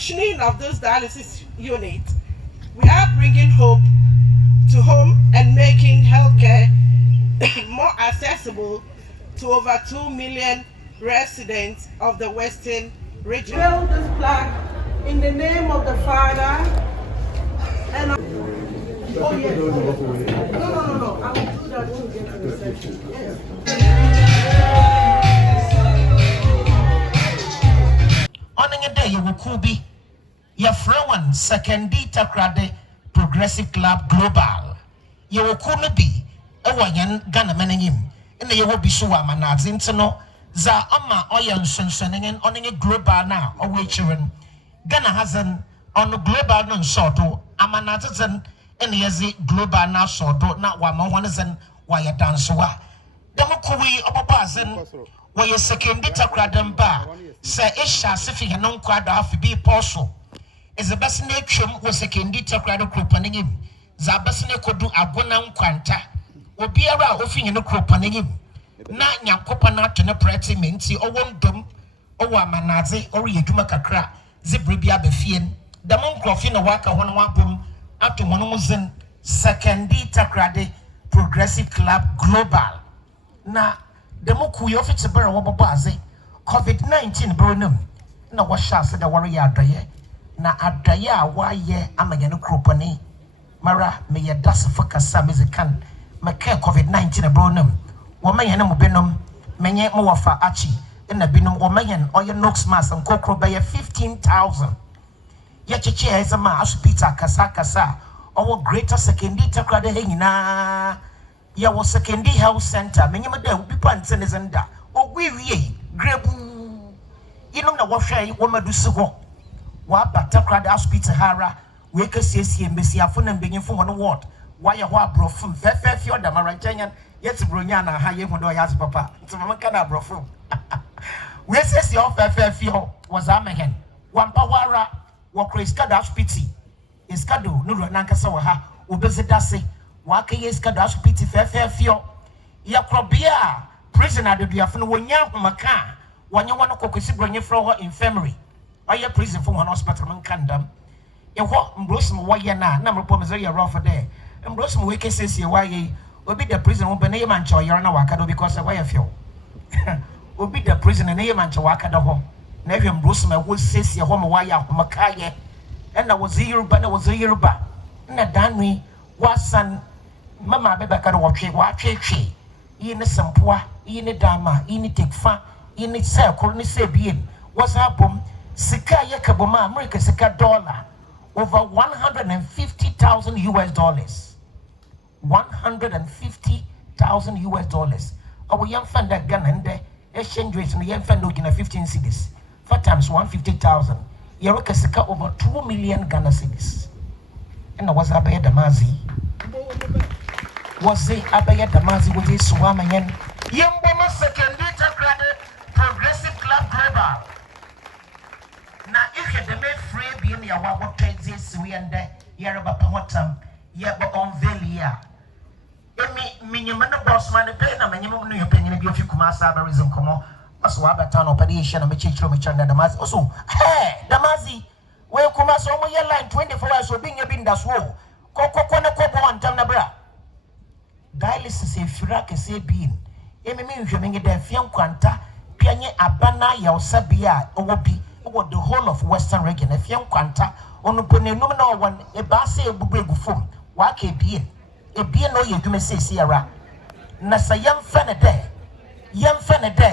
commissioning of this dialysis unit, we are bringing hope to home and making healthcare more accessible to over 2 million residents of the Western region. Build this plaque in the name of the Father and oh yes. No. I will do that when we get to the session. Yes. On a day you will kubi your friend one Sekondi-Takoradi Progressive Club Global. You will be a wayan Ghana menanim in the Yobi Shua Manaz into za ama oyan sunsoning on a global now or witcherin. Ghana has an on a global non sorto amanazan and yazi global now sorto not one is an wire dancewa. Demokui obabazan where your Sekondi-Takoradi bar say Isha Sifi and non quad half be postal. Is the best nature was Sekondi-Takoradi cropping him. Zabasne kodu agona nkwanta. Obiara ofin no cropping him. Na nyakopa na to ne preti menti owondom owo amanaze ori edwuma kakra zibribia befien damon crofin na waka hono wabom ato hono muzen Sekondi-Takoradi Progressive Club Global na demoku yo fit bere wo bobaze COVID-19 bronum na wo sha se da wori ya adoye na adoye a waye amanya no kropani mara me ye dasfo kasa mezikan meka COVID-19 bronum wo manya na mo benom menye mo wafa achi na binom wo manya oye nox mask nkokro be 15,000 ye cheche ezama hospital kasa owo greater Sekondi-Takoradi henyina ya wo Sekondi Health Center menye me da obi pantene zenda ogwiwie grebu inom na wo hwe wo madusi ho wa Takoradi hospital hara we kesiesie mbesiafo na mbenyimfo ho no ward wa ye ho abrofum fefefe oda marantanyan yeti bronya na ha ye hu do yas papa ntimama kana abrofum we siesie ho fefefe ho was amehen wampa wara wo Kriskada hospital iskado no ro nankasa wo ha obezidase wa ka ye iskado hospital fefefe ho ya krobia prisoner de duafo no wonya homaka wanye wono kokosi bronye fro ho infirmary oye prison for one hospital man kandam ye ho mbrosum woye na mrepo mezo ye rough there mbrosum we kesesi waye obi the prison wo be na ye mancha oyere na waka do because waye fio obi the prison na ye mancha waka do ho na hwe mbrosum wo sesi ho me waye ahomaka ye na wo Yoruba na danwi wasan mama beba ka do wotwe yi ne sempoa yi ne dama yi ne tekfa yi ne circle ne sebien was happen sika yakaboma America sika dollar over 150,000 US dollars 150,000 US dollars our young fan that Ghana and the exchange rate no young fan no 15 cedis 4 times 150,000 Yereka sika over 2 million Ghana cedis and was abaya damazi was the abaya damazi with this swamayan yemboma Sekondi-Takoradi Progressive Club Global. Na if you the free being ya what trades we and the Yaraba Pamotam, Yaba on Velia. Minimum boss man, the pen, and minimum new opinion of you come as Abarism come on. Also, Abatan operation and Michel Michanda Damazi. Also, hey, Damazi, where come as on your line 24 hours or being a bin that's war. Coco Copo and Tamnabra. Dialysis a Furak is a being. Emi means you mean the Fiam Quanta, Pianya Abana, Yaosabia, Owobi. The whole of Western region, if young Quanta, on the Nominal one, a basse bubum, walk a being no you do me say Sierra. Nasa young Fenade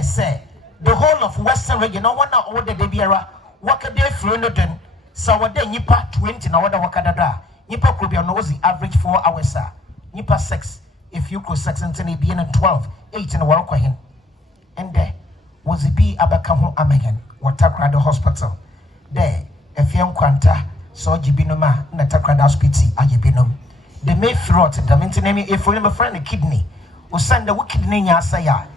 say the whole of Western region, no one order the Biera, walk a day for London, so what day Nipa 20 na order Wakadada, Nipa could be on the average 4 hours, sir. Nipa 6, if you could 6 and 10 be in 12, 8 in a walk with him. And there was a be Abakaho Amahan. Takoradi Hospital. There, if young Quanta, so Jibinoma, na Takoradi Hospital, Ajibinum. The may throat, the maintenance, if we have a friend, a kidney, or send the wicked name, Yasaya.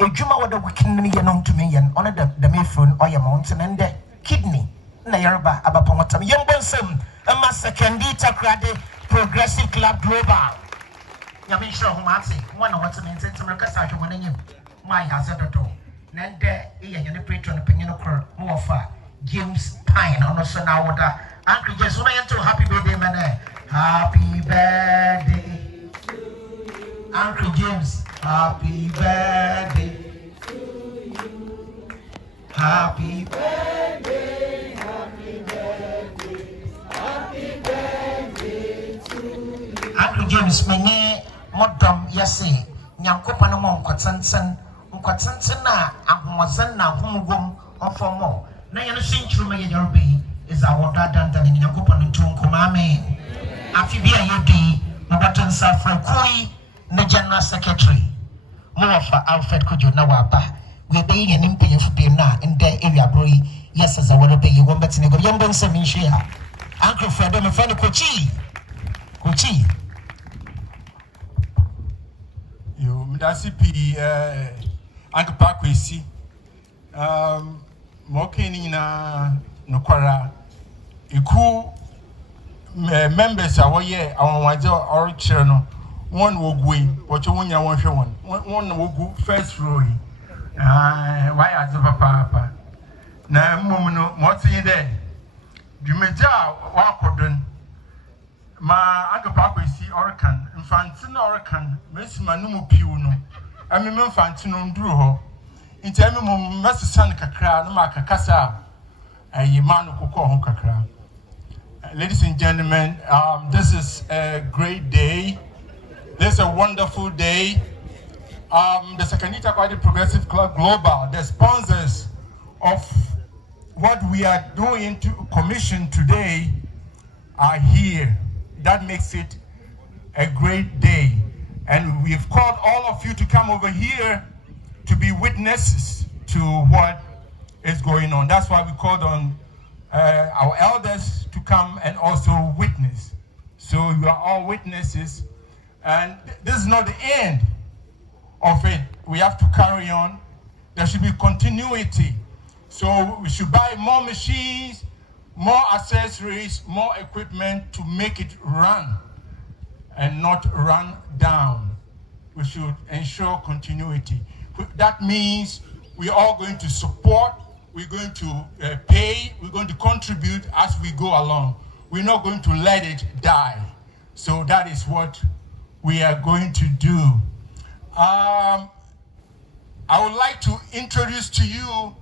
A Juma with the wicked name, known to me, and honor the Mayfront or your mountain and the kidney. Nayarba, Abapomatam, young Benson, a Master Sekondi-Takoradi Progressive Club Global. Yamin Shaw, one of what's an intent to Rakasa, one in you. My hazard at all. Nende iya yene Patron opinion okro mo ofa James Pine on us now with Uncle James. When I enter happy birthday, man. Happy birthday, Uncle James. Happy birthday. Happy birthday. Happy birthday. Happy birthday to you. Uncle James, my modom, yes, Nyankopa no mo nkwatsantsan na ahomazan na ahomugom ofomo na ye no senchuru me ye be is award adandan ni Nyankopa no tunkoma amen afi bia ye di mabaton safra koi na general secretary mo wafa Alfred Kojo na waba we be ye ni mpanyefo be na inde area broi yes as award be ye won betene go yembo nsem nhia Uncle Fred me fa no kochi Yo, Midasipi, Uncle Pakwesi, Mokeni na Nokwara, Iku members are here, our Wajo or Cherno, one wogui, but you won't one wogu first row. Why as a papa? Na Momono, what's in there? You may tell what ma Uncle Pakwesi Orkan, Infantino Orkan, Miss Manumu Piuno, and me Infantino Druho. In time, Master San Kakra, no Makakasa, a Yimano Koko Kakra. Ladies and gentlemen, this is a great day. This is a wonderful day. The Sekondi-Takoradi Progressive Club Global, the sponsors of what we are doing to commission today, are here. That makes it a great day. And we've called all of you to come over here to be witnesses to what is going on. That's why we called on our elders to come and also witness. So you are all witnesses. And this is not the end of it. We have to carry on. There should be continuity. So we should buy more machines, more accessories, more equipment to make it run and not run down. We should ensure continuity. That means we're all going to support, we're going to pay, we're going to contribute as we go along. We're not going to let it die. So that is what we are going to do. I would like to introduce to you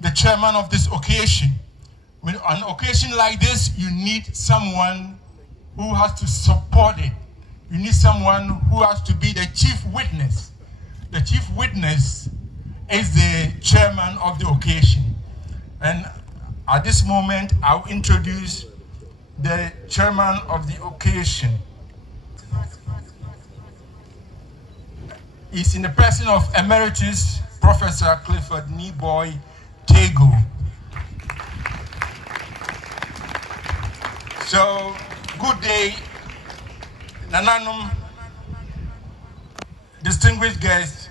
the chairman of this occasion. When on an occasion like this, you need someone who has to support it. You need someone who has to be the chief witness. The chief witness is the chairman of the occasion. And at this moment, I'll introduce the chairman of the occasion. He's in the person of Emeritus Professor Clifford Niboy Tego. So, good day, Nananum, distinguished guests,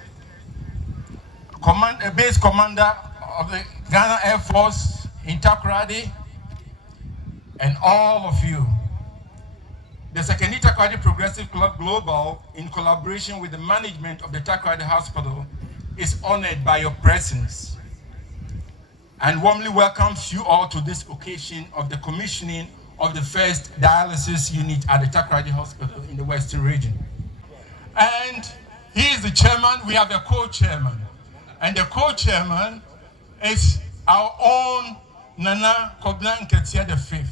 base commander of the Ghana Air Force in Takoradi, and all of you. The Sekondi-Takoradi Progressive Club Global, in collaboration with the management of the Takoradi Hospital, is honored by your presence and warmly welcomes you all to this occasion of the commissioning of the first dialysis unit at the Takoradi Hospital in the Western region. And he is the chairman. We have a co-chairman. And the co-chairman is our own Nana Kobna Nketia V.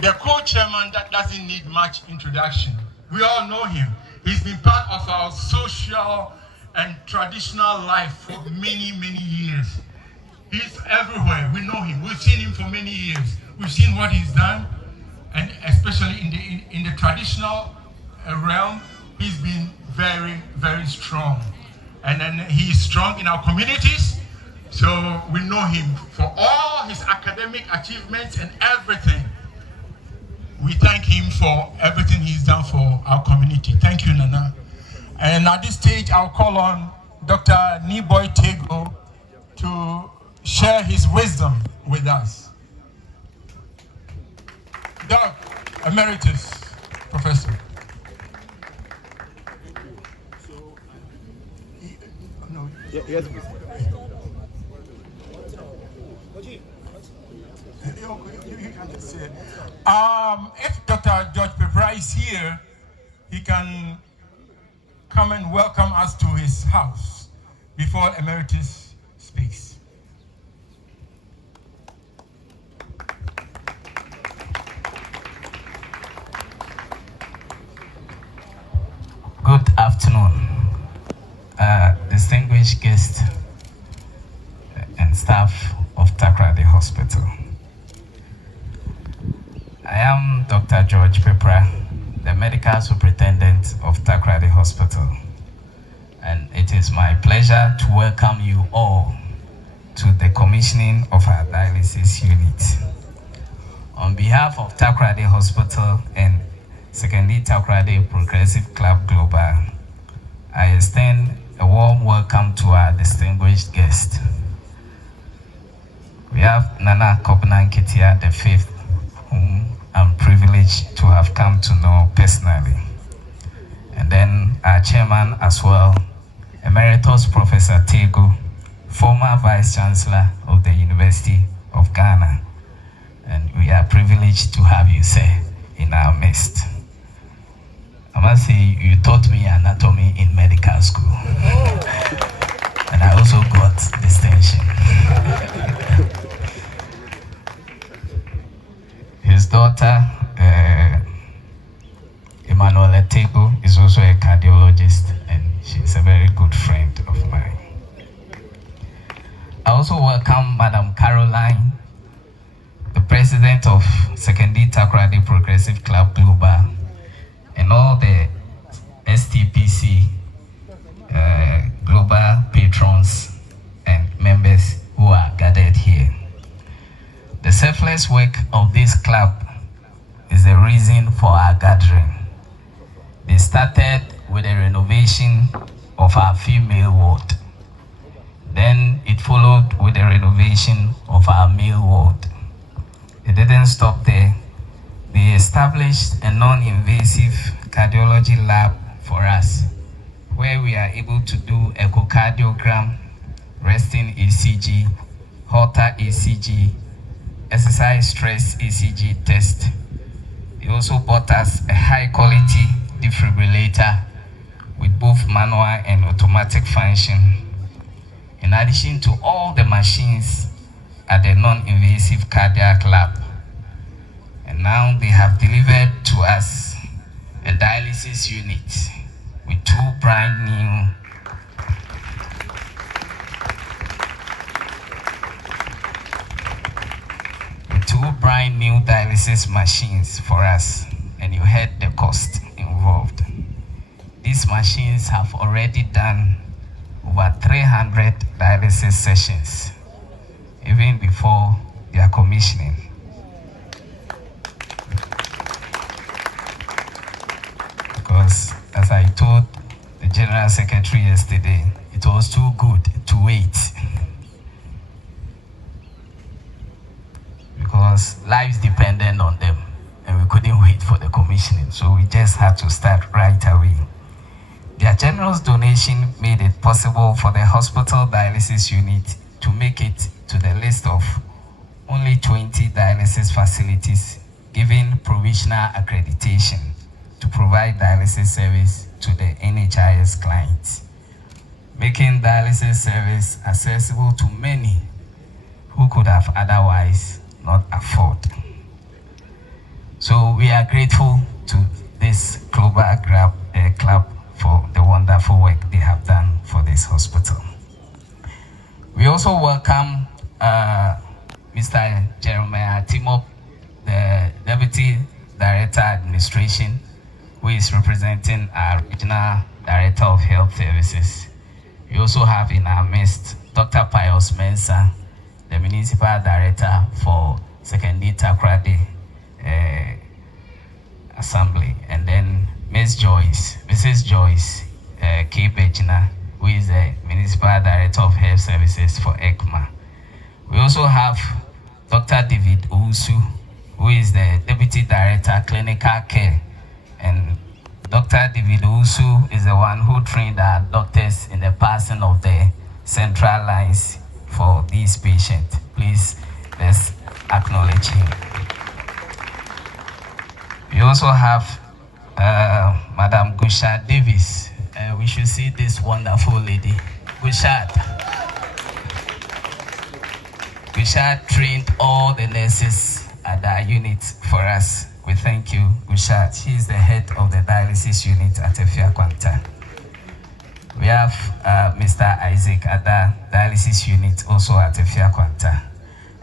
The co-chairman that doesn't need much introduction. We all know him. He's been part of our social and traditional life for many, many years. He's everywhere. We know him. We've seen him for many years. We've seen what he's done, and especially in the traditional realm, he's been very, very strong. And then he is strong in our communities. So we know him for all his academic achievements and everything. We thank him for everything he's done for our community. Thank you, Nana. And at this stage, I'll call on Dr. Niboy Tego to share his wisdom with us. Doc, Emeritus Professor. No, Yes, please. If Dr. George Pepra is here, he can come and welcome us to his house before Emeritus speaks. Good afternoon, distinguished guests and staff of Takoradi Hospital. I am Dr. George Pepra, the medical superintendent of Takoradi Hospital, and it is my pleasure to welcome you all to the commissioning of our dialysis unit. On behalf of Takoradi Hospital and Sekondi-Takoradi Progressive Club Global, I extend a warm welcome to our distinguished guest. We have Nana Kobnan Ketia V, whom I'm privileged to have come to know personally. And then our chairman as well, Emeritus Professor Tego, former Vice Chancellor of the University of Ghana. And we are privileged to have you, sir, in our midst. I must say, you taught me anatomy in medical school. And I also got distinction. His daughter, Emanuela Tego, is also a cardiologist, and she's a very good friend of mine. I also welcome Madam Caroline, the president of Sekondi-Takoradi Progressive Club Global, and all the STPC global patrons and members who are gathered here. The selfless work of this club is the reason for our gathering. They started with a renovation of our female ward. Then it followed with a renovation of our male ward. It didn't stop there. They established a non-invasive cardiology lab for us, where we are able to do echocardiogram, resting ECG, Holter ECG, exercise stress ECG test. They also bought us a high-quality defibrillator with both manual and automatic function, in addition to all the machines at the non-invasive cardiac lab. And now they have delivered to us a dialysis unit with two brand new dialysis machines for us, and you heard the cost involved. These machines have already done over 300 dialysis sessions, even before their commissioning. Because, as I told the General Secretary yesterday, it was too good to wait. Because lives depended on them, and we couldn't wait for the commissioning, so we just had to start right away. Their generous donation made it possible for the hospital dialysis unit to make it to the list of only 20 dialysis facilities given provisional accreditation to provide dialysis service to the NHIS clients, making dialysis service accessible to many who could have otherwise not afford. So we are grateful to this global club for the wonderful work they have done for this hospital. We also welcome Mr. Jeremiah Timop, the Deputy Director Administration, who is representing our Regional Director of Health Services. We also have in our midst Dr. Pius Mensah, the Municipal Director for Sekondi-Takoradi Assembly, and then Mrs. Joyce K. Bejina, who is the Municipal Director of Health Services for ECMA. We also have Dr. David Ousu, who is the Deputy Director Clinical Care, and Dr. David Ousu is the one who trained our doctors in the passing of the central lines for these patients. Please, let's acknowledge him. We also have Madam Gushad Davis. We should see this wonderful lady. Gushad trained all the nurses at our unit for us. We thank you, Gushad. She is the head of the dialysis unit at Efia Kwanta. We have Mr. Isaac at the dialysis unit also at Efia Kwanta.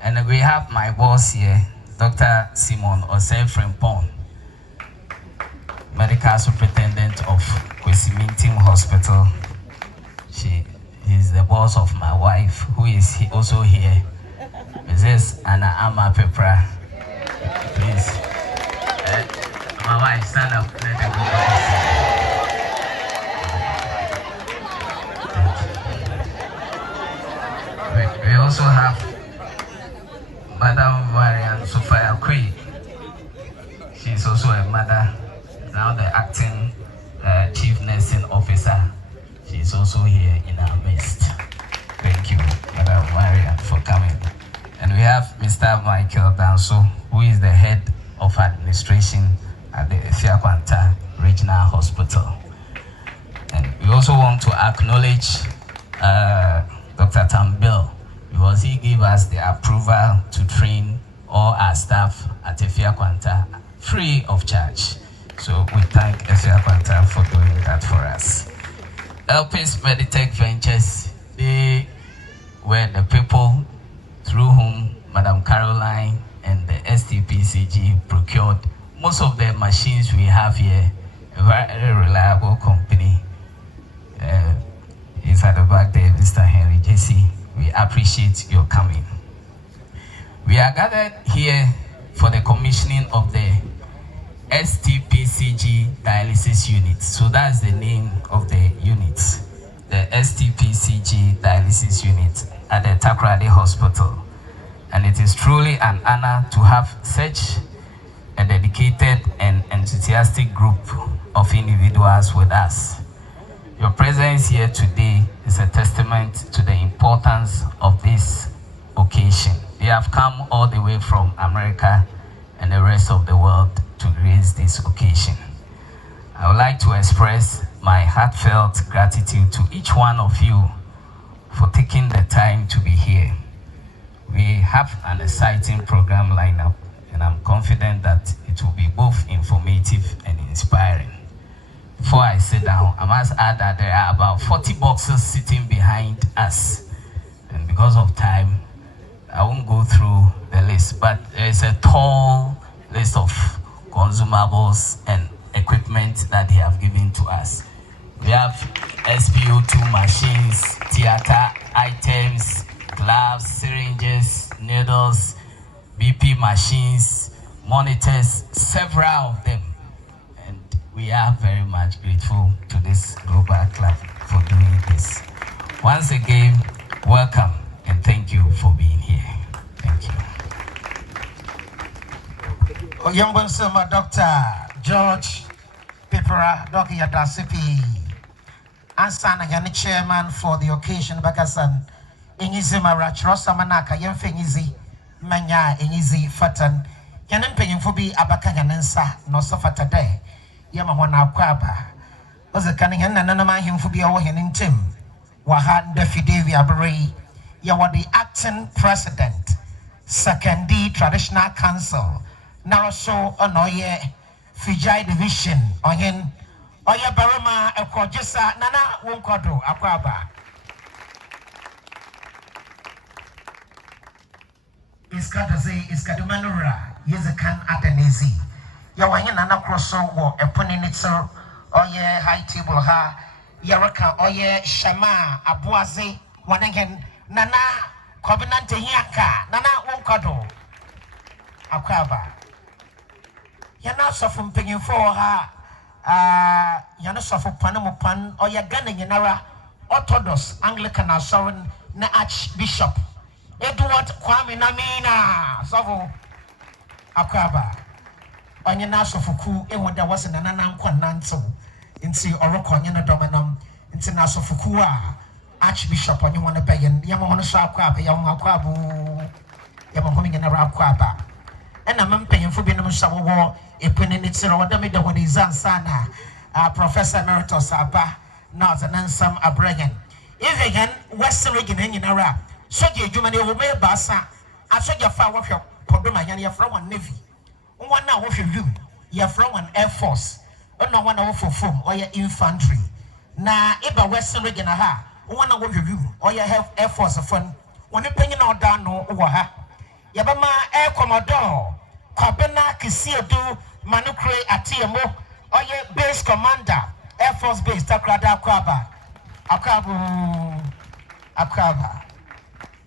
And we have my boss here, Dr. Simon Osei-Frimpong, medical superintendent of Kwesimintim Hospital. She is the boss of my wife, who is also here, Mrs. Anna Ama Pepra. Please. My wife, stand up. Let her go. We also have Madam Marian Sophia Kui. She is also a mother, now the acting chief nursing officer. She is also here in our midst. Thank you, Madam Marian, for coming. And we have Mr. Michael Danso, who is the head of administration at the Efia Kwanta Regional Hospital. And we also want to acknowledge Dr. Tambil, because he gave us the approval to train all our staff at Efia Kwanta free of charge. So we thank Efia Kwanta for doing that for us. Elpis Meditech Ventures, they were the people through whom Madam Caroline and the STPCG procured most of the machines we have here. A very reliable company. Is at the back there, Mr. Henry JC. We appreciate your coming. We are gathered here for the commissioning of the STPCG dialysis unit. So that's the name of the unit, the STPCG dialysis unit at the Takoradi Hospital. And it is truly an honor to have such a dedicated and enthusiastic group of individuals with us. Your presence here today is a testament to the importance of this occasion. They have come all the way from America and the rest of the world to grace this occasion. I would like to express my heartfelt gratitude to each one of you for taking the time to be here. We have an exciting program lineup, and I'm confident that it will be both informative and inspiring. Before I sit down, I must add that there are about 40 boxes sitting behind us. And because of time, I won't go through the list, but there's a tall list of consumables and equipment that they have given to us. We have SpO2 machines, theater items, gloves, syringes, needles, BP machines, monitors, several of them. And we are very much grateful to this global club for doing this. Once again, welcome and thank you for being here. Thank you. Oyambonsoma Dr. George Pepera, Dr. Yadasipi, Ansana Yani chairman for the occasion, Bakasan, Inizima Rachrosa Manaka, Yemfengizi, Manya, Inizi, Fatan, Yanemping Fubi, Abakanyanensa, no Sofata Day, Yamawana Kwaba, was a cunning and anonymous him Fubi Owen in Tim, Wahan Defidevi Abri, Yawa the acting president, Sekondi Traditional Council. Now so Onoye Fijai Division Oyen Oya Barama Ekojesa Nana Wonkodo Akwaba Iskadaze Iskadumanura Yezekan Atenezi Yawayan Nana Crosso wo Eponinitso Oye High Table Ha Yaraka Oye Shama Abuaze Wanengen Nana Covenant Yaka Nana Wonkodo Akwaba Yana suffer paying for her, Yana suffer Panamupan or Yagana Yanara, Orthodox Anglican Sovereign na Archbishop Edward Kwame Namina, Savo Akwaba. On your national Fuku, and what there was in an Ananquan Nanso, in see Oroko Yana Dominum, international Fukua, Archbishop on you want to pay and Yamon Sharp, young Aquabu, Yamon in a rap quaba. And I'm paying for being some war, a pin in it, or the middle when he's on Sana, Professor Emeritus Abba, not an answer a Bregan. If again, Western Region in a rap, so you human over me, Bassa, I saw your fire of your Poduma and your from one Navy. One now of you, you're from an Air Force, or no one over for or your infantry. Now, if a Western Region, one of you, or you have Air Force of fun, when you paying all down no over her. Yabama Air Commodore, Kwabena Kisiadu, Manukre Atiamo, or your base commander, Air Force Base, Takrada Akwaba,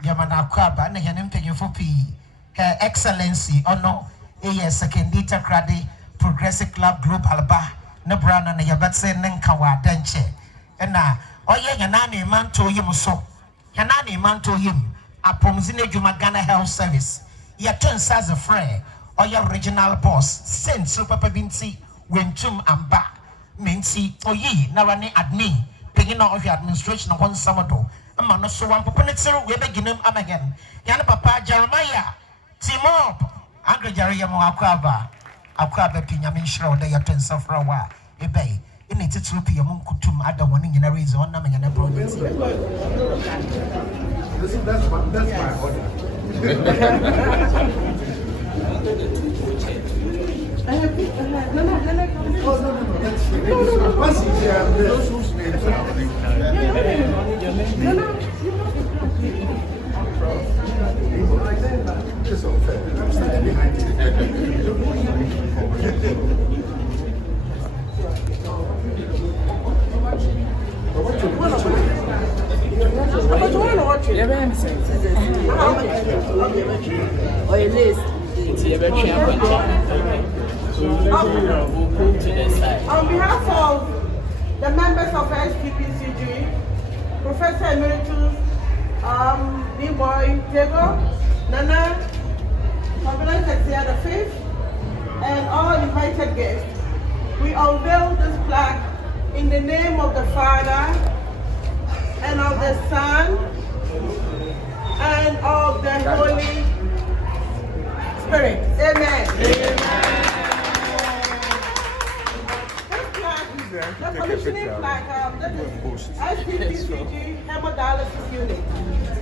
Yamana Akwaba, and Yanim paying for P. Her Excellency, no, Sekondi-Takoradi Progressive Club Global Ba, Nebran and Yabatse Nenkawa Denche, and now, Yanani man to him so, Yanani man to him. Upon Zinejuma Ghana Health Service, your turns as a friend or your regional boss, send Super Binti, Wintum and back. Mincy, or ye, Narani admin, paying out of your administration of one summer door. A man so one proponent, we begin him again. Yana Papa Jeremiah, Timor, Angry Jeremiah Aquaba Pinyamin Shroud, your turns of Rawa, a bay. In it, it's rupee among Kutum, other one in a reason, one name and a province. That's my order. No, that's free. Once he's here, those whose names it's unfair. I'm standing behind On behalf of the members of SPPCG, Professor Emeritus B-Boy Tego, Nana, Covenant Texia the Fifth, and all invited guests, we unveil this plaque in the name of the Father, and of the Son, and of the Holy Spirit. Amen. Amen. The commissioning plaque, that is SPPCG Hemodialysis Unit.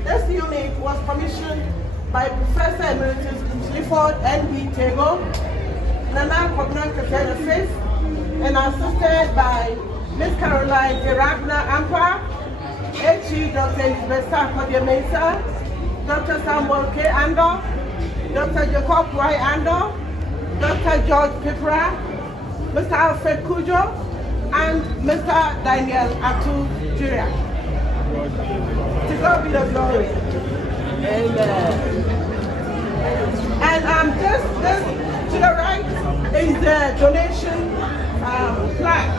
This unit was commissioned by Professor Emeritus Clifford N.B. Tego, Nana Kobnan Kakena Fifth, and assisted by Miss Caroline Iragna Ampa, H.E. Dr. Elizabeth Sarkodia Mesa, Dr. Samuel K. Ando, Dr. Jacob Y. Ando, Dr. George Pipra, Mr. Alfred Kujo, and Mr. Daniel Atu Juria. To God be the glory. And this to the right is the donation plaque.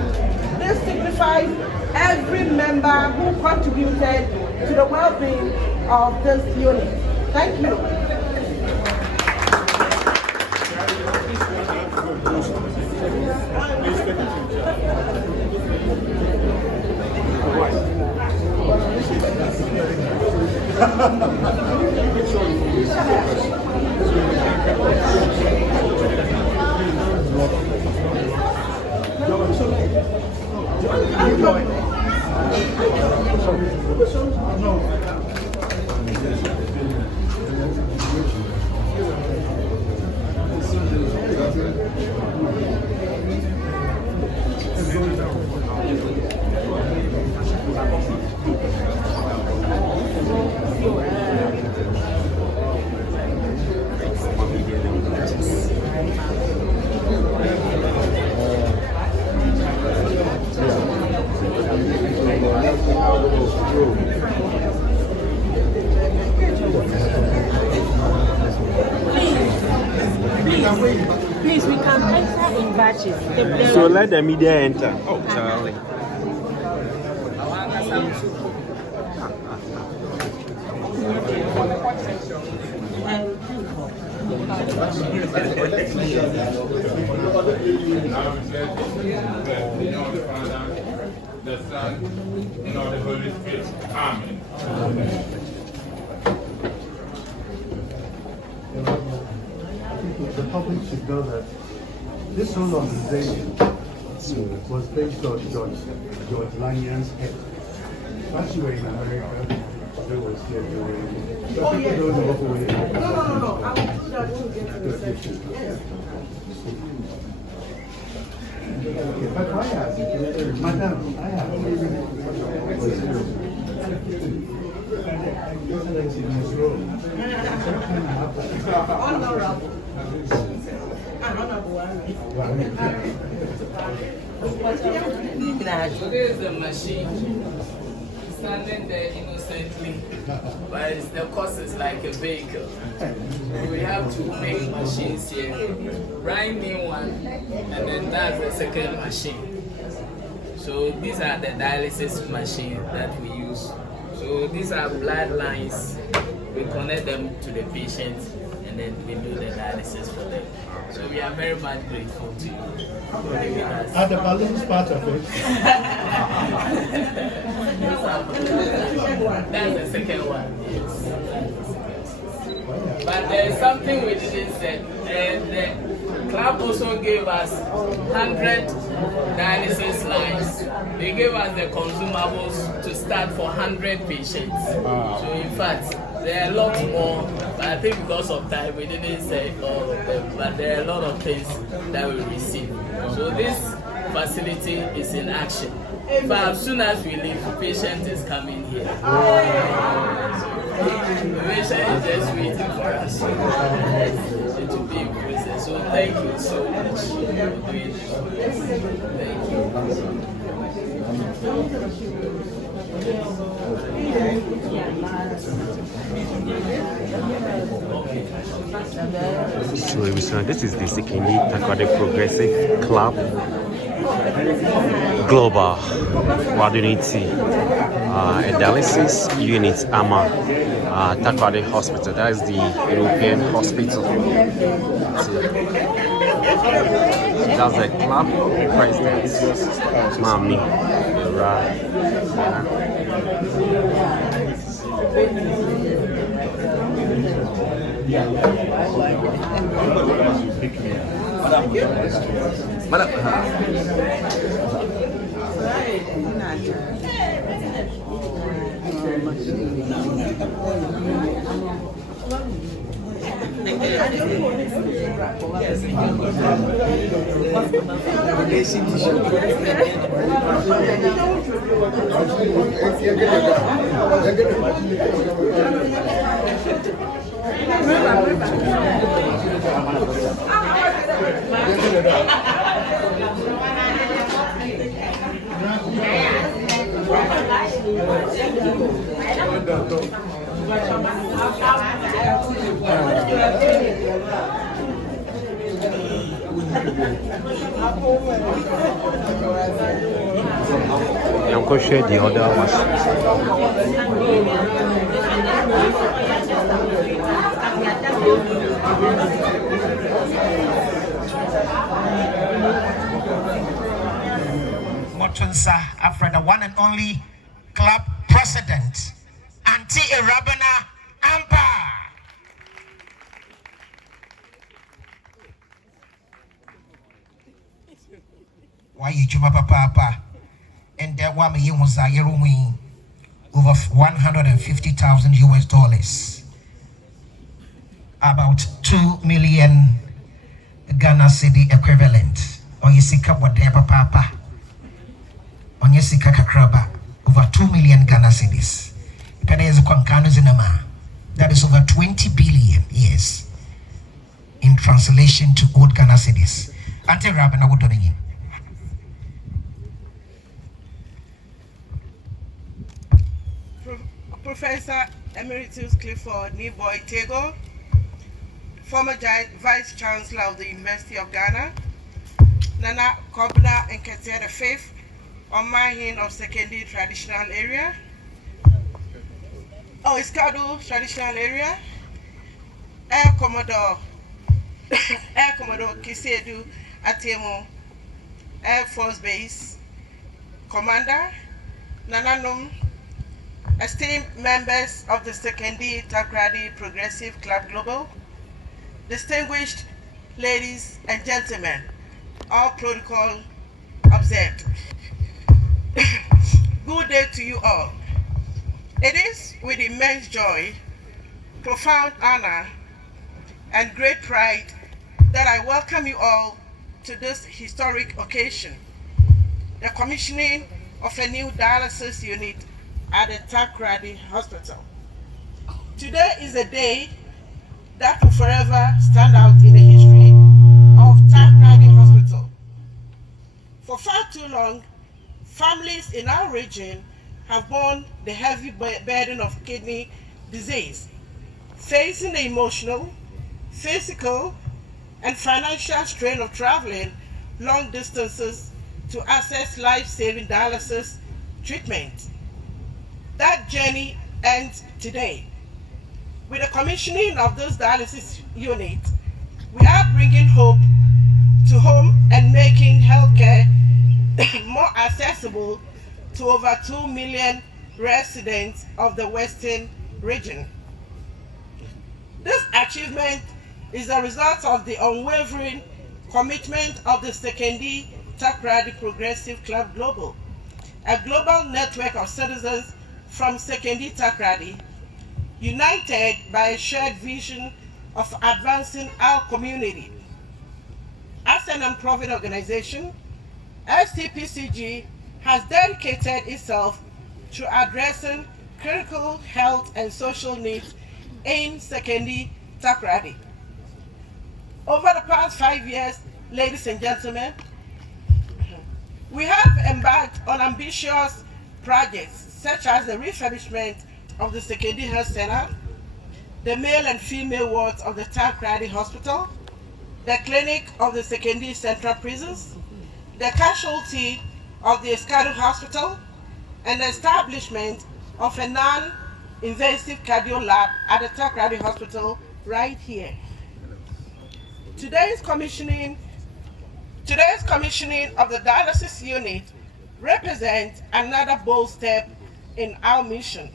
This signifies every member who contributed to the well-being of this unit. Thank you. Please, we can enter in batches. So let the media enter. Oh, Charlie. the Son, and of the Holy Spirit. Amen. The public should know that this whole organization was based on George Lanyan's head. Once you were in America, there was still so people don't know what we're doing. No. I will do that to get to the session. Yes. But I have, Madam, I have. Honorable. So there is a machine standing there innocently, but the cost is like a vehicle. We have to make machines here, brand new one, and then that's the second machine. So these are the dialysis machines that we use. So these are blood lines. We connect them to the patients, and then we do the dialysis for them. So we are very much grateful to you. Are the balloons part of it? That's the second one. Yes. But there is something we didn't say. The club also gave us 100 dialysis lines. They gave us the consumables to start for 100 patients. So in fact, there are a lot more, but I think because of time we didn't say all of them. But there are a lot of things that we receive. So this facility is in action. But as soon as we leave, the patient is coming here. The patient is just waiting for us to be in process. So thank you so much for doing this for us. Thank you. So this is the Sekondi-Takoradi Progressive Club Global Waduniti Dialysis Unit AMA Takoradi Hospital. That is the European hospital. So, that's the club president, Mami. I'm going to share the other one. Motunsa after the one and only club president, Auntie Irabana Ampa. Why you jump papa? And that one me was a year over 150,000 US dollars, about 2 million Ghana cedi equivalent. On your sika what there papa? On your sika kakraba, over 2 million Ghana cedis. That is over 20 billion, yes, in translation to old Ghana cedis. Ante Rabana would do it. Professor Emeritus Clifford Niboy Tego, former Vice Chancellor of the University of Ghana, Nana Kobna and Katia V, on my hand of Sekondi traditional area. Oh, it's Kadu traditional area. Air Commodore Kisedu Atemo Air Force Base, Commander, Nananum, esteemed members of the Sekondi-Takoradi Progressive Club Global, distinguished ladies and gentlemen, all protocol observed. Good day to you all. It is with immense joy, profound honor, and great pride that I welcome you all to this historic occasion, the commissioning of a new dialysis unit at the Takoradi Hospital. Today is a day that will forever stand out in the history of Takoradi Hospital. For far too long, families in our region have borne the heavy burden of kidney disease, facing the emotional, physical, and financial strain of traveling long distances to access life-saving dialysis treatment. That journey ends today. With the commissioning of this dialysis unit, we are bringing hope to home and making healthcare more accessible to over 2 million residents of the Western region. This achievement is a result of the unwavering commitment of the Sekondi-Takoradi Progressive Club Global, a global network of citizens from Sekondi-Takoradi, united by a shared vision of advancing our community. As a non-profit organization, STPCG has dedicated itself to addressing critical health and social needs in Sekondi-Takoradi. Over the past 5 years, ladies and gentlemen, we have embarked on ambitious projects such as the refurbishment of the Sekondi Health Center, the male and female wards of the Takoradi Hospital, the clinic of the Sekondi Central Prisons, the casualty of the Escado Hospital, and the establishment of a non-invasive cardio lab at the Takoradi Hospital right here. Today's commissioning of the dialysis unit represents another bold step in our mission.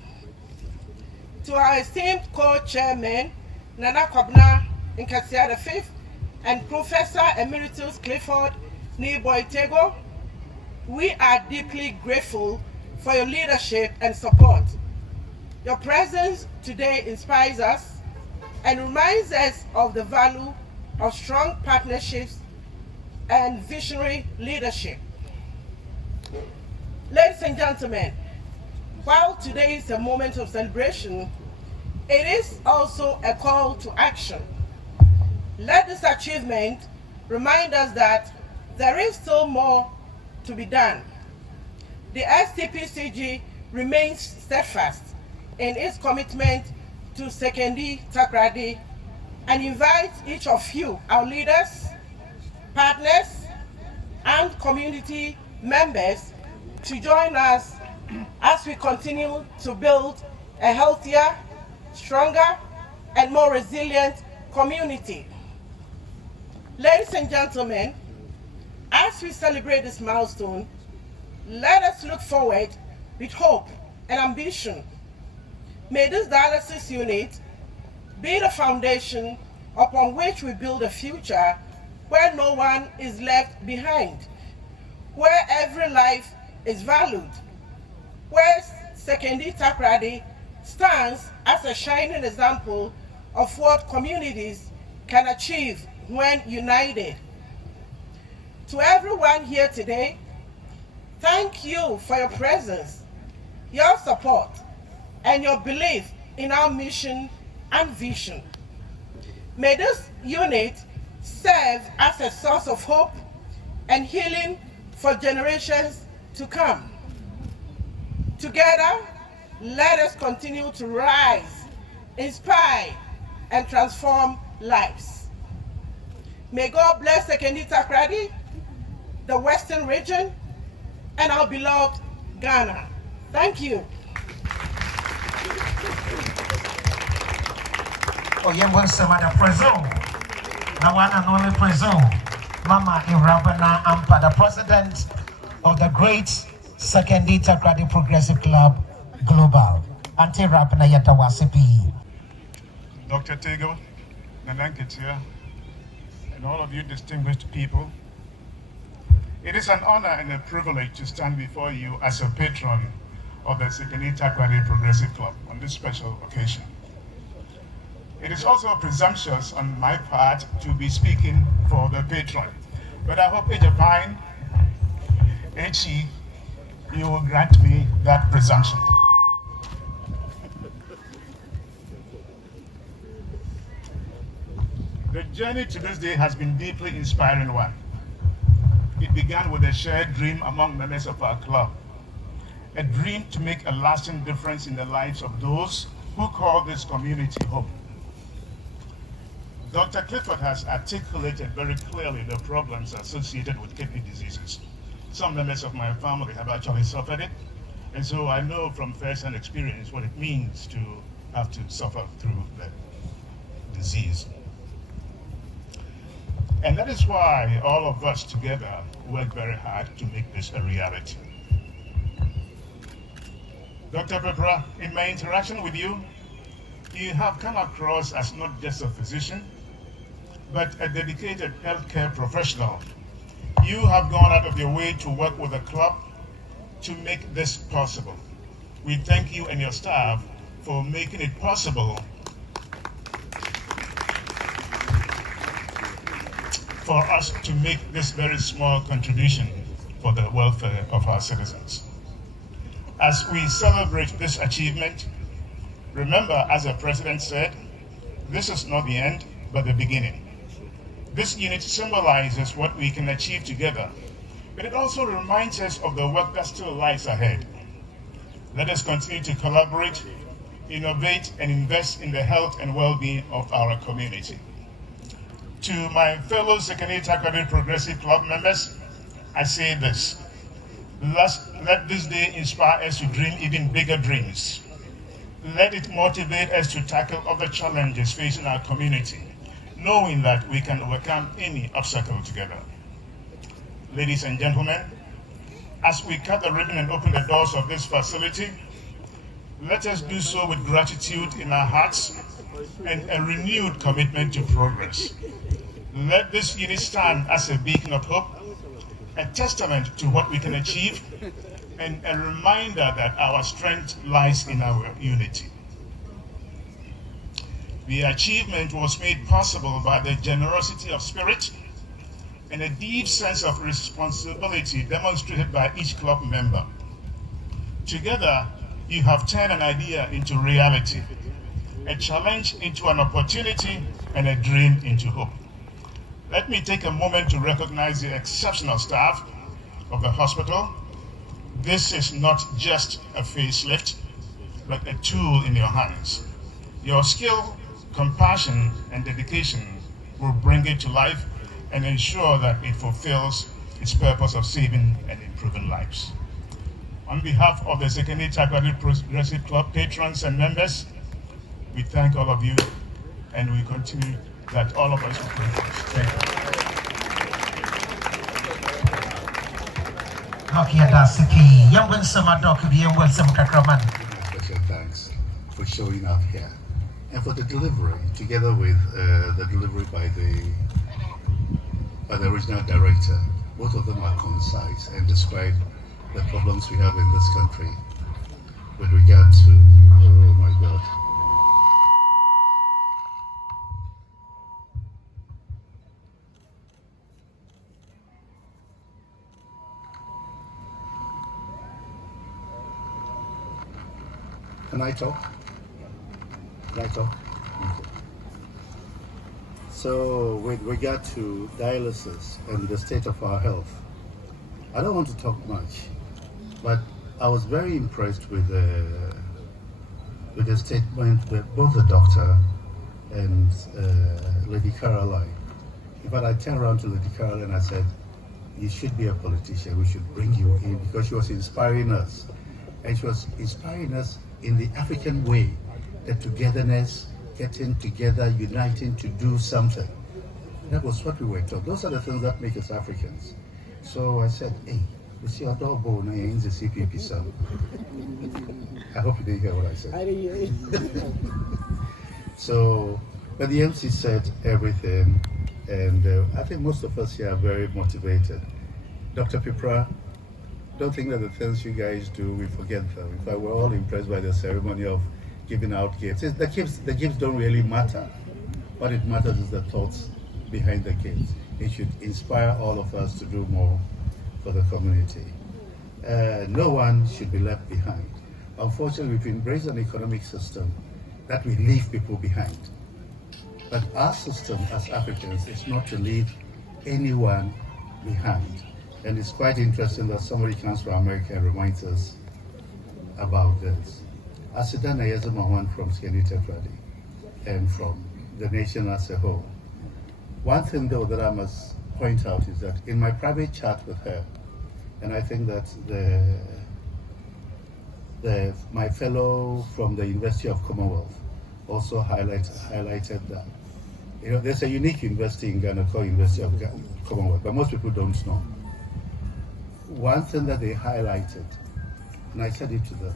To our esteemed co-chairman, Nana Kwabena Nkasia V, and Professor Emeritus Clifford Niboitego, we are deeply grateful for your leadership and support. Your presence today inspires us and reminds us of the value of strong partnerships and visionary leadership. Ladies and gentlemen, while today is a moment of celebration, it is also a call to action. Let this achievement remind us that there is still more to be done. The STPCG remains steadfast in its commitment to Sekondi-Takoradi and invites each of you, our leaders, partners, and community members to join us as we continue to build a healthier, stronger, and more resilient community. Ladies and gentlemen, as we celebrate this milestone, let us look forward with hope and ambition. May this dialysis unit be the foundation upon which we build a future where no one is left behind, where every life is valued, where Sekondi-Takoradi stands as a shining example of what communities can achieve when united. To everyone here today, thank you for your presence, your support, and your belief in our mission and vision. May this unit serve as a source of hope and healing for generations to come. Together, let us continue to rise, inspire, and transform lives. May God bless Sekondi-Takoradi, the Western region, and our beloved Ghana. Thank you. Oh, yeah, what's the matter? Presume. The one and only presume. Mama Irabana Ampa, the president of the great Sekondi-Takoradi Progressive Club Global. Ante Rapina Yatawasipi. Dr. Tego, Nananketia, and all of you distinguished people, it is an honor and a privilege to stand before you as a patron of the Sekondi-Takoradi Progressive Club on this special occasion. It is also presumptuous on my part to be speaking for the patron, but I hope Ejapine, Echi, you will grant me that presumption. The journey to this day has been deeply inspiring one. It began with a shared dream among members of our club, a dream to make a lasting difference in the lives of those who call this community home. Dr. Clifford has articulated very clearly the problems associated with kidney diseases. Some members of my family have actually suffered it, and so I know from first-hand experience what it means to have to suffer through the disease. And that is why all of us together work very hard to make this a reality. Dr. Pepra, in my interaction with you, you have come across as not just a physician, but a dedicated healthcare professional. You have gone out of your way to work with the club to make this possible. We thank you and your staff for making it possible for us to make this very small contribution for the welfare of our citizens. As we celebrate this achievement, remember, as the president said, this is not the end, but the beginning. This unit symbolizes what we can achieve together, but it also reminds us of the work that still lies ahead. Let us continue to collaborate, innovate, and invest in the health and well-being of our community. To my fellow Sekondi-Takoradi Progressive Club members, I say this: let this day inspire us to dream even bigger dreams. Let it motivate us to tackle other challenges facing our community, knowing that we can overcome any obstacle together. Ladies and gentlemen, as we cut the ribbon and open the doors of this facility, let us do so with gratitude in our hearts and a renewed commitment to progress. Let this unit stand as a beacon of hope, a testament to what we can achieve, and a reminder that our strength lies in our unity. The achievement was made possible by the generosity of spirit and a deep sense of responsibility demonstrated by each club member. Together, you have turned an idea into reality, a challenge into an opportunity, and a dream into hope. Let me take a moment to recognize the exceptional staff of the hospital. This is not just a facelift, but a tool in your hands. Your skill, compassion, and dedication will bring it to life and ensure that it fulfills its purpose of saving and improving lives. On behalf of the Sekondi-Takoradi Progressive Club patrons and members, we thank all of you, and we continue that all of us will pray for us. Thank you. Special thanks for showing up here and for the delivery, together with the delivery by the original director. Both of them are concise and describe the problems we have in this country with regard to, oh my God. Can I talk? Can I talk? Okay. So with regard to dialysis and the state of our health, I don't want to talk much, but I was very impressed with the statement with both the doctor and Lady Caroline. In fact, I turned around to Lady Caroline and I said, you should be a politician, we should bring you in, because she was inspiring us. And she was inspiring us in the African way, the togetherness, getting together, uniting to do something. That was what we were taught. Those are the things that make us Africans. So I said, hey, You see, our dog bone in the CPP, son. I hope you didn't hear what I said. I didn't hear it. So, but the MC said everything, and I think most of us here are very motivated. Dr. Pipra, don't think that the things you guys do, we forget them. In fact, we're all impressed by the ceremony of giving out gifts. The gifts don't really matter. What it matters is the thoughts behind the gifts. It should inspire all of us to do more for the community. No one should be left behind. Unfortunately, we've embraced an economic system that we leave people behind. But our system as Africans is not to leave anyone behind. And it's quite interesting that somebody comes from America and reminds us about this. Asidana Yezamawan from Sekondi-Takoradi and from the nation as a whole. One thing though that I must point out is that in my private chat with her, and I think that my fellow from the University of Commonwealth also highlighted that. You know, there's a unique university in Ghana called University of Commonwealth, but most people don't know. One thing that they highlighted, and I said it to them,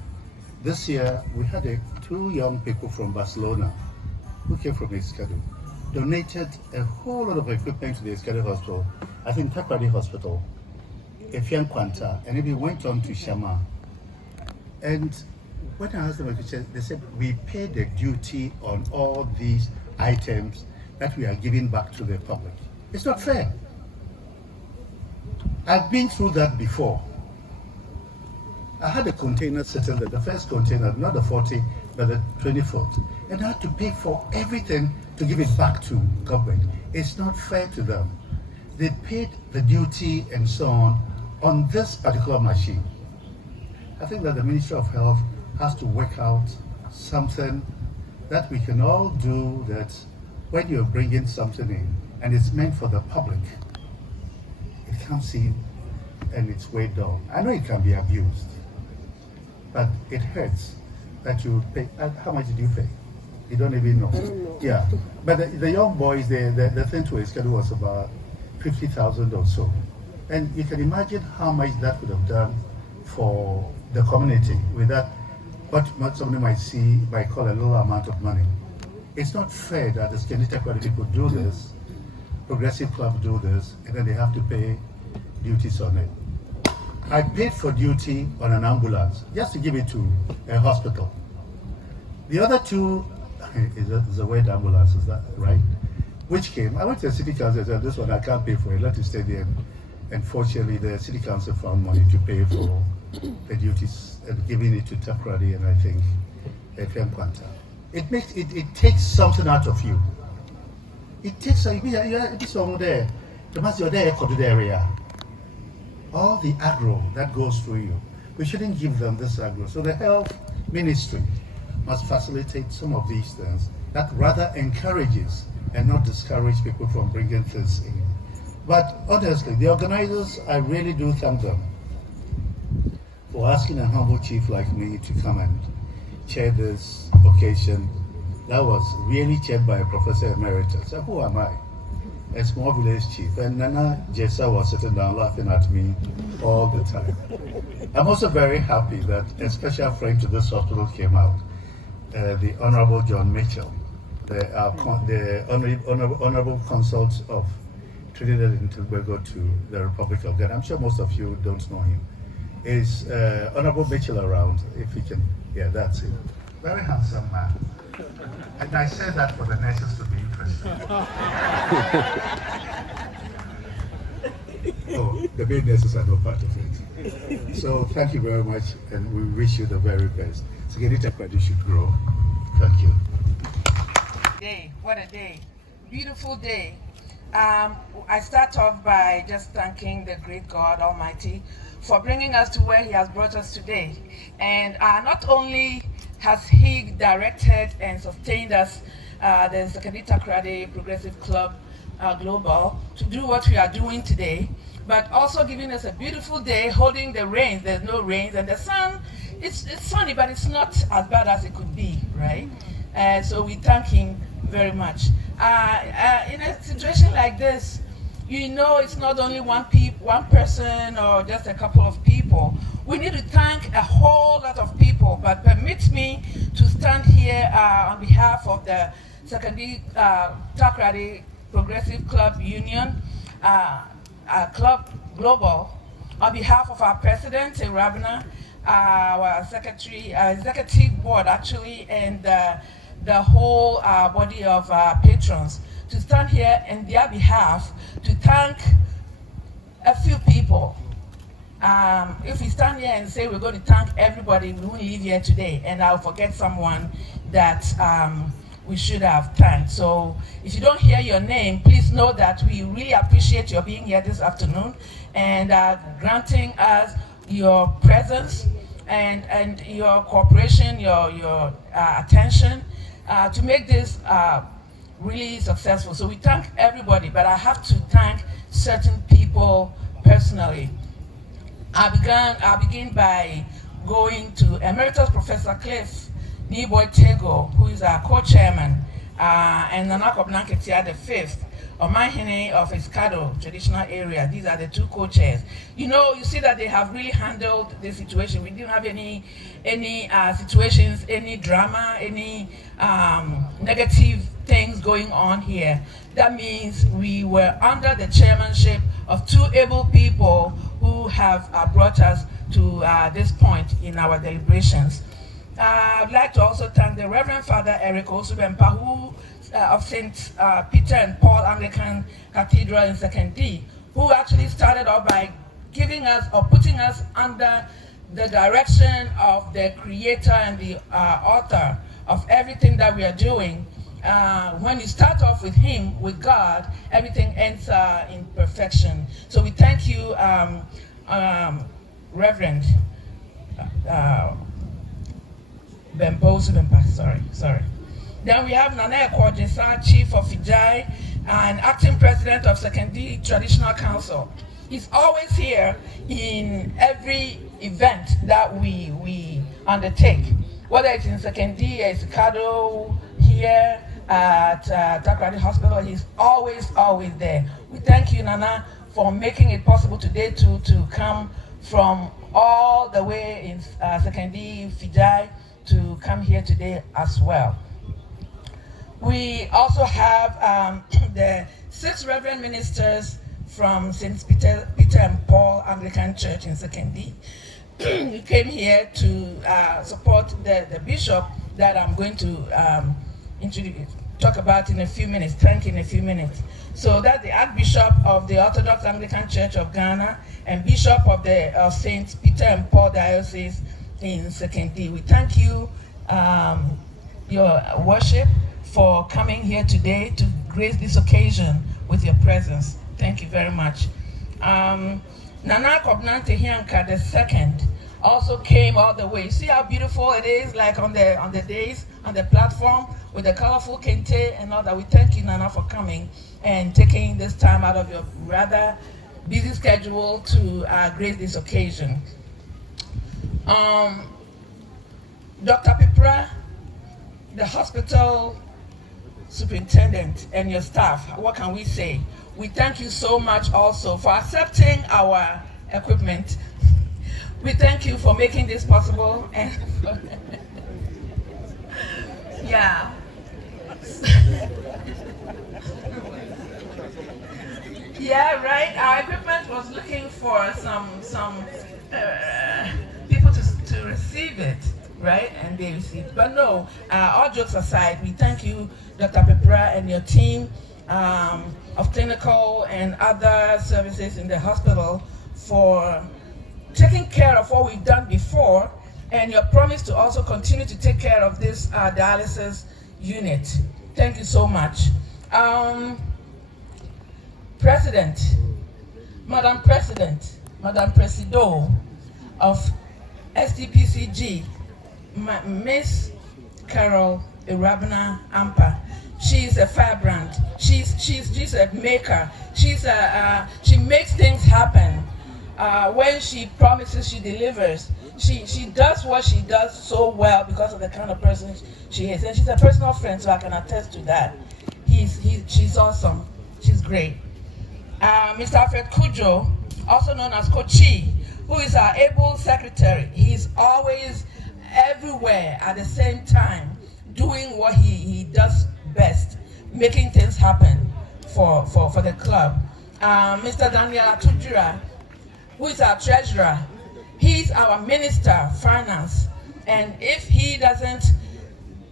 this year we had two young people from Barcelona who came from Escado, donated a whole lot of equipment to the Escado Hospital, I think Takoradi Hospital, Efian Kwanta, and then we went on to Shama. And when I asked them, they said, we pay the duty on all these items that we are giving back to the public. It's not fair. I've been through that before. I had a container sitting there, the first container, not the 40, but the 24th. And I had to pay for everything to give it back to government. It's not fair to them. They paid the duty and so on this particular machine. I think that the Ministry of Health has to work out something that we can all do, that when you're bringing something in and it's meant for the public, it comes in and it's weighed down. I know it can be abused, but it hurts that you pay. How much did you pay? You don't even know. I don't know. Yeah, but the young boys, the thing to schedule was about 50,000 or so. And you can imagine how much that would have done for the community with that, what somebody might call a little amount of money. It's not fair that the Sekondi-Takoradi people do this, Progressive Club do this, and then they have to pay duties on it. I paid for duty on an ambulance, just to give it to a hospital. The other two, is a word ambulance, is that right? Which came, I went to the city council and said, this one I can't pay for it, let it stay there. And fortunately, the city council found money to pay for the duties and giving it to Takoradi and I think FM Kwanta. It takes something out of you. It takes this one there. The master there could do the area. All the aggro that goes through you. We shouldn't give them this aggro. So the health ministry must facilitate some of these things that rather encourages and not discourage people from bringing things in. But honestly, the organizers, I really do thank them for asking a humble chief like me to come and chair this occasion. That was really chaired by a professor emeritus. So who am I? A small village chief. And Nana Jessa was sitting down laughing at me all the time. I'm also very happy that a special friend to this hospital came out, the Honorable John Mitchell, the Honorable Consult of Trinidad and Tobago to the Republic of Ghana. I'm sure most of you don't know him. Is Honorable Mitchell around? If he can, yeah, that's it. Very handsome man. And I say that for the nurses to be interested. Oh, the main nurses are not part of it. So thank you very much, and we wish you the very best. Sekondi-Takoradi should grow. Thank you. Day, what a day. Beautiful day. I start off by just thanking the great God Almighty for bringing us to where He has brought us today. And not only has He directed and sustained us, the Sekondi-Takoradi Progressive Club Global, to do what we are doing today, but also giving us a beautiful day, holding the rains. There's no rains, and the sun, it's sunny, but it's not as bad as it could be, right? So we thank Him very much. In a situation like this, You know, it's not only one person or just a couple of people. We need to thank a whole lot of people, but permit me to stand here on behalf of the Sekondi-Takoradi Progressive Club Union, Club Global, on behalf of our president, Rabna, our secretary, executive board actually, and the whole body of patrons, to stand here in their behalf to thank a few people. If we stand here and say we're going to thank everybody, we won't leave here today, and I'll forget someone that we should have thanked. So if you don't hear your name, please know that we really appreciate your being here this afternoon and granting us your presence and your cooperation, your attention to make this really successful. So we thank everybody, but I have to thank certain people personally. I'll begin by going to Emeritus Professor Cliff Niboy Tego, who is our co-chairman, and Nana Kobnanketia the fifth, Omahine of Escado traditional area. These are the two co-chairs. You know, you see that they have really handled the situation. We didn't have any situations, any drama, any negative things going on here. That means we were under the chairmanship of two able people who have brought us to this point in our deliberations. I'd like to also thank the Reverend Father Eric Osubempa, who of St. Peter and Paul Anglican Cathedral in Sekondi, who actually started off by giving us or putting us under the direction of the creator and the author of everything that we are doing. When you start off with him, with God, everything ends in perfection. So we thank you, Reverend sorry. Then we have Nana Ekwojesa, Chief of Fijai and Acting President of Sekondi Traditional Council. He's always here in every event that we undertake, whether it's in Sekondi, Escado, here at Takoradi Hospital. He's always there. We thank you, Nana, for making it possible today to come from all the way in Sekondi, Fijai, to come here today as well. We also have the 6 Reverend Ministers from St. Peter and Paul Anglican Church in Sekondi. We came here to support the bishop that I'm going to talk about in a few minutes, thank in a few minutes. So that's the Archbishop of the Orthodox Anglican Church of Ghana and Bishop of St. Peter and Paul Diocese in Sekondi. We thank you, your worship, for coming here today to grace this occasion with your presence. Thank you very much. Nana Kobnante Hianka II also came all the way. See how beautiful it is, like on the days on the platform with the colorful kente and all that. We thank you, Nana, for coming and taking this time out of your rather busy schedule to grace this occasion. Dr. Pipra, the hospital superintendent, and your staff, what can we say? We thank you so much also for accepting our equipment. We thank you for making this possible. And yeah. Yeah, right. Our equipment was looking for some people to receive it, right? And they received. But no, all jokes aside, we thank you, Dr. Pepra, and your team of clinical and other services in the hospital for taking care of what we've done before, and your promise to also continue to take care of this dialysis unit. Thank you so much. Madam Presido of STPCG, Miss Carol Irabna Ampa. She's a firebrand. She's a maker. She makes things happen. When she promises, she delivers. She does what she does so well because of the kind of person she is. And she's a personal friend, so I can attest to that. She's awesome. She's great. Mr. Alfred Kujo, also known as Kochi, who is our able secretary. He's always everywhere at the same time, doing what he does best, making things happen for the club. Mr. Daniel Atujira, who is our treasurer, he's our minister of finance, and if he doesn't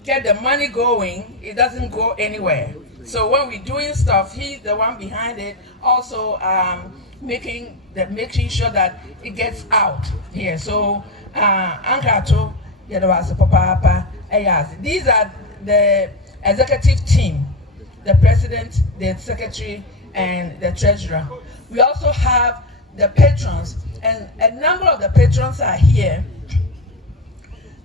get the money going, it doesn't go anywhere. So when we're doing stuff, he's the one behind it, also making sure that it gets out here. So Ankato, these are the executive team, the president, the secretary, and the treasurer. We also have the patrons, and a number of the patrons are here.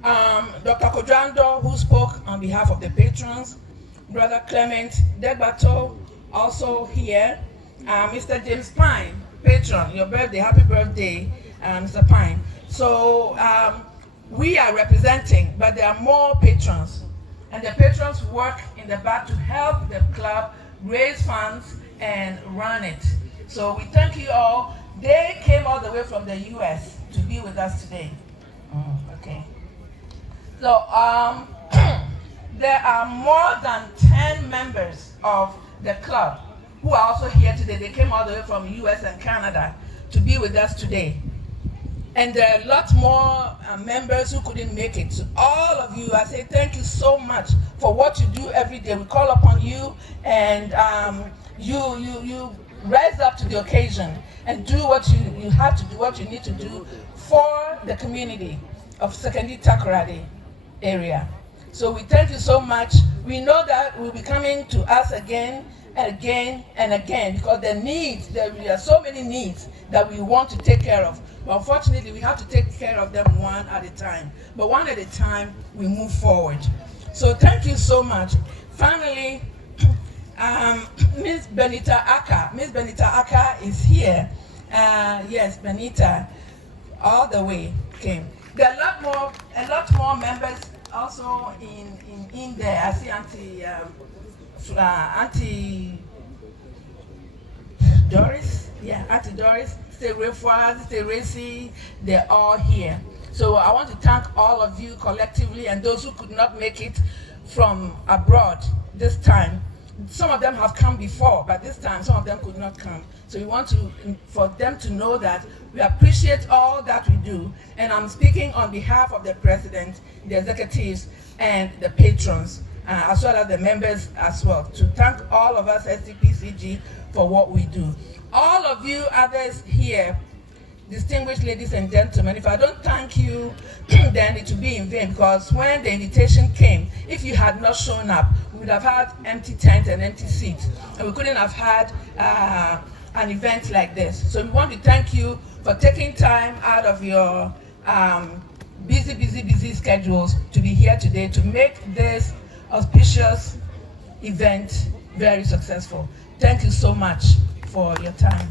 Dr. Kodrando, who spoke on behalf of the patrons, Brother Clement Degbato, also here, Mr. James Pine, patron, your birthday, happy birthday, Mr. Pine. So we are representing, but there are more patrons, and the patrons work in the back to help the club raise funds and run it. So we thank you all. They came all the way from the US to be with us today. Okay. So there are more than 10 members of the club who are also here today. They came all the way from US and Canada to be with us today. And there are a lot more members who couldn't make it. So all of you, I say thank you so much for what you do every day. We call upon you, and you rise up to the occasion and do what you have to do, what you need to do for the community of Sekondi-Takoradi area. So we thank you so much. We know that will be coming to us again and again and again, because the needs, there are so many needs that we want to take care of. But unfortunately, we have to take care of them one at a time. But one at a time, we move forward. So thank you so much. Finally, Ms. Benita Aka. Ms. Benita Aka is here. Yes, Benita, all the way came. There are a lot more members also in there. I see Auntie Doris. Yeah, Auntie Doris, Stay Refoise, Stay Racy, they're all here. So I want to thank all of you collectively, and those who could not make it from abroad this time. Some of them have come before, but this time some of them could not come. So we want for them to know that we appreciate all that we do. And I'm speaking on behalf of the president, the executives, and the patrons, as well as the members as well, to thank all of us STPCG for what we do. All of you others here, distinguished ladies and gentlemen, if I don't thank you, then it will be in vain, because when the invitation came, if you had not shown up, we would have had empty tents and empty seats, and we couldn't have had an event like this. So we want to thank you for taking time out of your busy schedules to be here today to make this auspicious event very successful. Thank you so much for your time.